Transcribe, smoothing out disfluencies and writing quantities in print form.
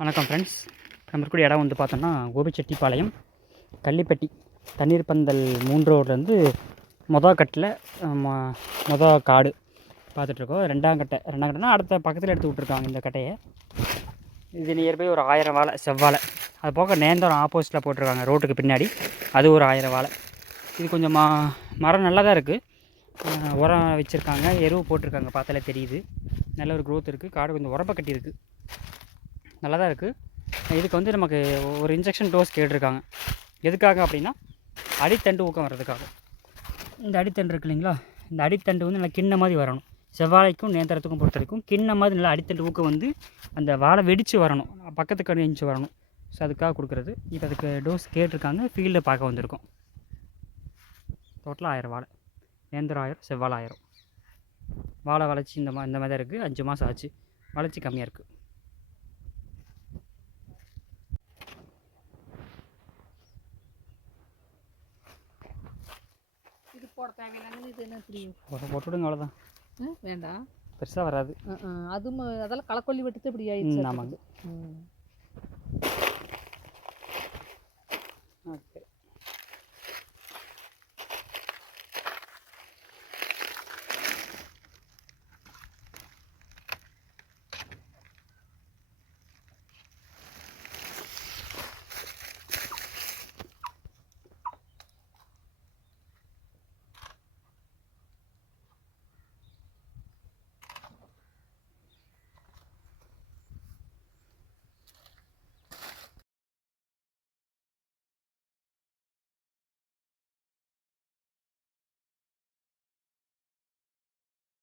வணக்கம் ஃப்ரெண்ட்ஸ். நம்ம இருக்கக்கூடிய இடம் வந்து பார்த்தோன்னா கோபிச்செட்டிப்பாளையம் கள்ளிப்பட்டி தண்ணீர் பந்தல் 3 ரோட்லேருந்து கட்டில் காடு பார்த்துட்ருக்கோம். ரெண்டாம் கட்டைனா அடுத்த பக்கத்தில் எடுத்து விட்ருக்காங்க இந்த கட்டையை. இது நியர்பை ஒரு 1000 வாழை செவ்வாழை. அது போக நேந்திரம் ஆப்போசிட்டில் போட்டிருக்காங்க ரோட்டுக்கு பின்னாடி, அது ஒரு 1000 வாழை. இது கொஞ்சம் மரம் நல்லா தான் இருக்குது. உரம் வச்சுருக்காங்க, எருவு போட்டிருக்காங்க, பார்த்தாலே தெரியுது. நல்ல ஒரு க்ரோத் இருக்குது. காடு கொஞ்சம் உரப்ப கட்டியிருக்கு, நல்லா தான் இருக்குது. இதுக்கு வந்து நமக்கு ஒரு இன்ஜெக்ஷன் டோஸ் கேட்டிருக்காங்க. எதுக்காக அப்படின்னா அடித்தண்டு ஊக்கம் வர்றதுக்காக. இந்த அடித்தண்டு இருக்குது இல்லைங்களா, இந்த அடித்தண்டு வந்து நல்லா கிண்ண மாதிரி வரணும். செவ்வாழைக்கும் நேந்திரத்துக்கும் பொறுத்த வரைக்கும் கிண்ண மாதிரி நல்லா அடித்தண்டு ஊக்கம் வந்து அந்த வாழை வெடித்து வரணும், பக்கத்துக்கு எஞ்சி வரணும். ஸோ அதுக்காக கொடுக்குறது. இப்போ அதுக்கு டோஸ் கேட்டிருக்காங்க. ஃபீல்டு பார்க்க வந்திருக்கோம். டோட்டலாக 1000 வாழை, நேந்திரம் 1000, செவ்வாழை 1000. வாழை வளர்ச்சி இந்த மாதிரி தான் இருக்குது. 5 மாதம் ஆச்சு, வளர்ச்சி கம்மியாக இருக்குது. போட தேவையில்லைன்னு இது என்ன தெரியும், போட்டு விடுங்க, அவ்வளோதான். வேண்டாம், பெருசாக வராது. அதுவும் அதெல்லாம் களக்கொல்லி விட்டுட்டு இப்படி ஆயிடுச்சு. ஆமாங்க. ஓகே.